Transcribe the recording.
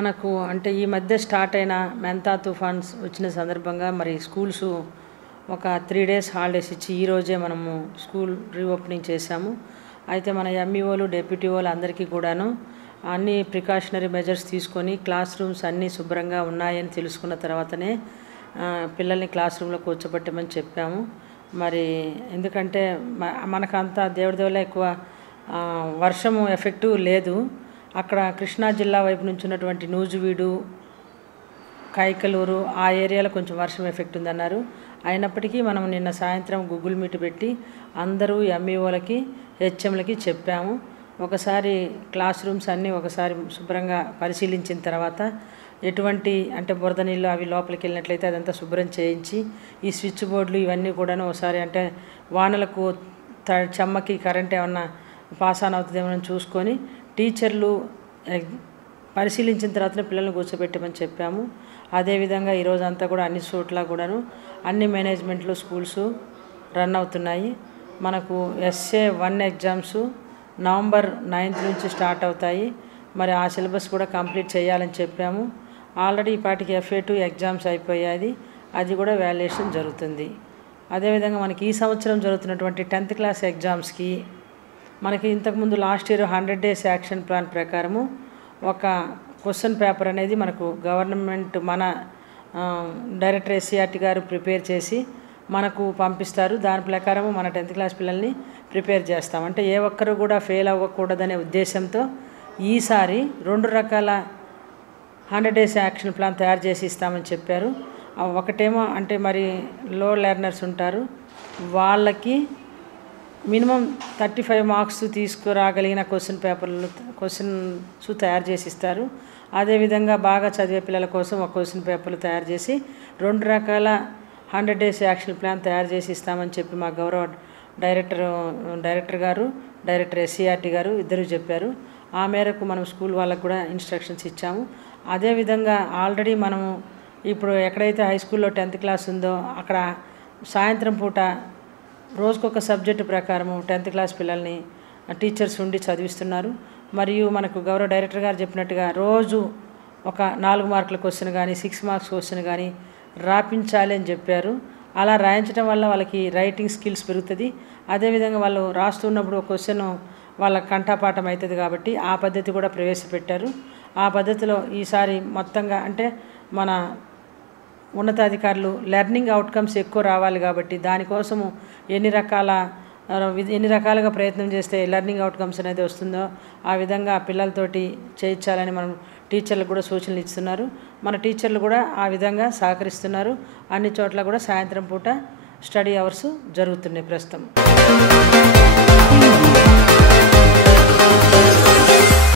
మనకు అంటే ఈ మధ్య స్టార్ట్ అయిన మెంతా తుఫాన్స్ వచ్చిన సందర్భంగా మరి స్కూల్స్ ఒక 3 డేస్ హాలిడేస్ ఇచ్చి ఈరోజే మనము స్కూల్ రీఓపెనింగ్ చేశాము. అయితే మన ఎంఈఓలు డెప్యూటీఓలు అందరికీ కూడాను అన్ని ప్రికాషనరీ మెజర్స్ తీసుకొని క్లాస్ రూమ్స్ అన్నీ శుభ్రంగా ఉన్నాయని తెలుసుకున్న తర్వాతనే పిల్లల్ని క్లాస్ రూమ్లో కూర్చోబెట్టమని చెప్పాము. మరి ఎందుకంటే మనకంతా దేవుడి వల్ల ఎక్కువ వర్షము ఎఫెక్టివ్ లేదు. అక్కడ కృష్ణా జిల్లా వైపు నుంచి ఉన్నటువంటి నూజివీడు, కైకలూరు ఆ ఏరియాలో కొంచెం వర్షం ఎఫెక్ట్ ఉందన్నారు. అయినప్పటికీ మనం నిన్న సాయంత్రం గూగుల్ మీట్ పెట్టి అందరూ ఎంఈఓలకి హెచ్ఎంలకి చెప్పాము. ఒకసారి క్లాస్ రూమ్స్ అన్నీ ఒకసారి శుభ్రంగా పరిశీలించిన తర్వాత ఎటువంటి అంటే బురద నీళ్ళు అవి లోపలికి వెళ్ళినట్లయితే అదంతా శుభ్రం చేయించి ఈ స్విచ్ బోర్డులు ఇవన్నీ కూడాను ఒకసారి అంటే వానలకు చెమ్మకి కరెంట్ ఏమన్నా పాస్ ఆన్ అవుతుందేమో చూసుకొని టీచర్లు పరిశీలించిన తర్వాత పిల్లల్ని కూర్చోబెట్టమని చెప్పాము. అదేవిధంగా ఈరోజు అంతా కూడా అన్ని చోట్ల కూడాను అన్ని మేనేజ్మెంట్లు స్కూల్స్ రన్ అవుతున్నాయి. మనకు SA1 ఎగ్జామ్స్ నవంబర్ 9th నుంచి స్టార్ట్ అవుతాయి. మరి ఆ సిలబస్ కూడా కంప్లీట్ చేయాలని చెప్పాము. ఆల్రెడీ ఇప్పటికి FA2 ఎగ్జామ్స్ అయిపోయాయి, అది కూడా వాల్యుయేషన్ జరుగుతుంది. అదేవిధంగా మనకి ఈ సంవత్సరం జరుగుతున్నటువంటి 10th క్లాస్ ఎగ్జామ్స్కి మనకి ఇంతకుముందు last year 100 days action plan ప్రకారము ఒక క్వశ్చన్ పేపర్ అనేది మనకు గవర్నమెంట్ మన డైరెక్టర్ SCRT గారు ప్రిపేర్ చేసి మనకు పంపిస్తారు. దాని ప్రకారము మన 10th క్లాస్ పిల్లల్ని ప్రిపేర్ చేస్తాం. అంటే ఏ ఒక్కరు కూడా ఫెయిల్ అవ్వకూడదనే ఉద్దేశంతో ఈసారి 2 రకాల 100 days యాక్షన్ ప్లాన్ తయారు చేసి ఇస్తామని చెప్పారు. ఒకటేమో అంటే మరి లో లెర్నర్స్ ఉంటారు, వాళ్ళకి మినిమం 35 మార్క్స్ తీసుకురాగలిగిన క్వశ్చన్స్ తయారు చేసి ఇస్తారు. అదేవిధంగా బాగా చదివే పిల్లల కోసం ఒక క్వశ్చన్ పేపర్లు తయారు చేసి 2 రకాల 100 days యాక్షన్ ప్లాన్ తయారు చేసి ఇస్తామని చెప్పి మా గౌరవ డైరెక్టర్ గారు, డైరెక్టర్ SCRT గారు ఇద్దరు చెప్పారు. ఆ మేరకు మనం స్కూల్ వాళ్ళకు కూడా ఇన్స్ట్రక్షన్స్ ఇచ్చాము. అదేవిధంగా ఆల్రెడీ మనము ఇప్పుడు ఎక్కడైతే హై స్కూల్లో 10th క్లాస్ ఉందో అక్కడ సాయంత్రం పూట రోజుకొక సబ్జెక్టు ప్రకారము 10th క్లాస్ పిల్లల్ని టీచర్స్ ఉండి చదివిస్తున్నారు. మరియు మనకు గౌరవ డైరెక్టర్ గారు చెప్పినట్టుగా రోజు ఒక 4 మార్కుల క్వశ్చన్ కానీ 6 మార్క్స్ క్వశ్చన్ కానీ రాపించాలి అని చెప్పారు. అలా రాయించడం వల్ల వాళ్ళకి రైటింగ్ స్కిల్స్ పెరుగుతుంది. అదేవిధంగా వాళ్ళు రాస్తున్నప్పుడు ఒక క్వశ్చన్ వాళ్ళ కంఠపాఠం అవుతుంది కాబట్టి ఆ పద్ధతి కూడా ప్రవేశపెట్టారు. ఆ పద్ధతిలో ఈసారి మొత్తంగా అంటే మన ఉన్నతాధికారులు లెర్నింగ్ అవుట్కమ్స్ ఎక్కువ రావాలి కాబట్టి దానికోసము ఎన్ని రకాలుగా ప్రయత్నం చేస్తే లెర్నింగ్ అవుట్కమ్స్ అనేది వస్తుందో ఆ విధంగా పిల్లలతోటి చేయించాలని మనం టీచర్లకు కూడా సూచనలు ఇస్తున్నారు. మన టీచర్లు కూడా ఆ విధంగా సహకరిస్తున్నారు. అన్ని చోట్ల కూడా సాయంత్రం పూట స్టడీ అవర్స్ జరుగుతున్నాయి ప్రస్తుతం.